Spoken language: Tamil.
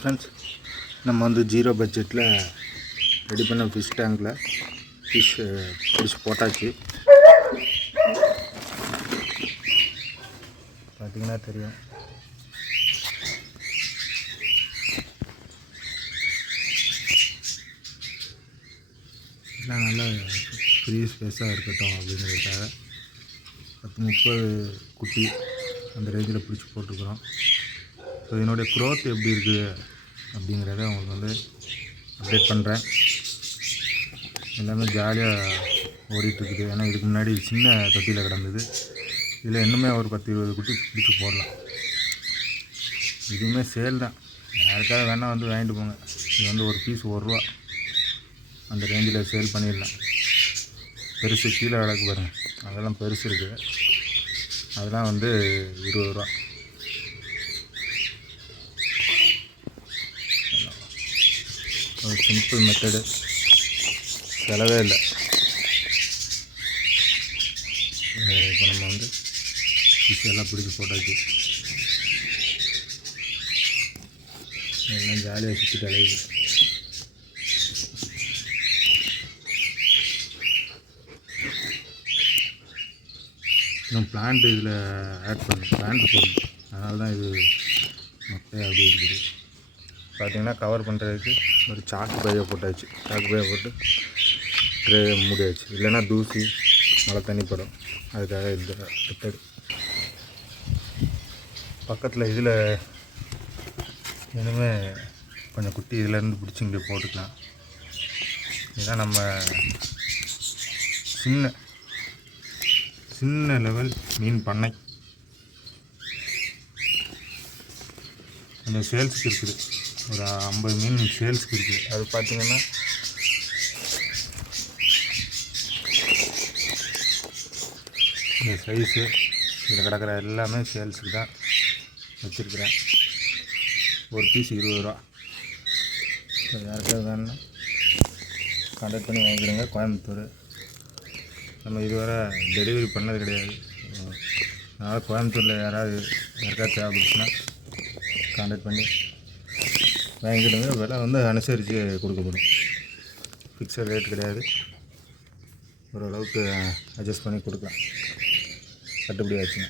ஃப்ரெண்ட்ஸ், நம்ம வந்து ஜீரோ பட்ஜெட்டில் ரெடி பண்ண ஃபிஷ் டேங்கில் ஃபிஷ் போட்டாச்சு. பார்த்திங்கன்னா தெரியும். இதெல்லாம் நல்லா ஃப்ரீ ஸ்பேஸாக இருக்கட்டும் அப்படிங்கிறதுக்காக 10-30 குட்டி அந்த ரேஞ்சில் பிடிச்சி போட்டிருக்குறோம். ஸோ என்னுடைய க்ரோத் எப்படி இருக்குது அப்படிங்கிறத அவங்களுக்கு வந்து அப்டேட் பண்ணுறேன். எல்லாமே ஜாலியாக ஓடிட்டுருக்குது. ஏன்னா இதுக்கு முன்னாடி சின்ன தொட்டியில் கிடந்தது. இதில் இன்னுமே ஒரு 10-20 குட்டி பிடிச்சி போடலாம். இதுவுமே சேல் தான், யாருக்காவது வேணால் வந்து வாங்கிட்டு போங்க. இது வந்து ஒரு பீஸ் ₹1 அந்த ரேஞ்சில் சேல் பண்ணிடலாம். பெருசு கீழே கிடக்கு பாருங்கள், அதெல்லாம் பெருசு இருக்குது. அதெல்லாம் வந்து ₹20. ஒரு சிம்பிள் மெத்தடு, செலவே இல்லை. இப்போ நம்ம வந்து ஃபிஷ் எல்லாம் பிடிச்சி போட்டாச்சு. எல்லாம் ஜாலியாக சுற்றிட்டு அலையுது. இன்னும் பிளான்ட் இதில் ஆட் பண்ணணும், பிளான்ட் போடணும். அதனால தான் இது மொட்டையாக அப்படி இருக்குது. பார்த்திங்கன்னா கவர் பண்ணுறதுக்கு ஒரு சாக்கு பையை போட்டாச்சு. சாக்கு பையை போட்டு ட்ரே மூடியாச்சு. இல்லைன்னா தூசி மழை தண்ணி படும். அதுக்காக இந்த மெத்தடு. பக்கத்தில் இதில் இனிமே கொஞ்சம் குட்டி இதிலேருந்து பிடிச்சி இங்கே போட்டுக்கலாம். இதுதான் நம்ம சின்ன லெவல் மீன் பண்ணை. கொஞ்சம் சேல்ஸுக்கு இருக்குது, ஒரு 50 மீன் சேல்ஸுக்கு இருக்குது. அது பார்த்திங்கன்னா இந்த சைஸு இதில் கிடக்கிற எல்லாமே சேல்ஸுக்கு தான் வச்சுருக்கிறேன். ஒரு பீஸ் ₹20. யாருக்காவது வேணும்னா கான்டாக்ட் பண்ணி வாங்கிக்கிறேங்க. கோயம்புத்தூர். நம்ம இதுவரை டெலிவரி பண்ணது கிடையாது. அதனால் கோயம்புத்தூரில் யாருக்காவது தேவைப்படுச்சுன்னா கான்டாக்ட் பண்ணி வாங்கிக்கிடுங்க. விலை வந்து அனுசரித்து கொடுக்கப்படும். ஃபிக்ஸட் ரேட் கிடையாது. ஓரளவுக்கு அட்ஜஸ்ட் பண்ணி கொடுக்கலாம். கட்டுப்படி ஆச்சுங்க.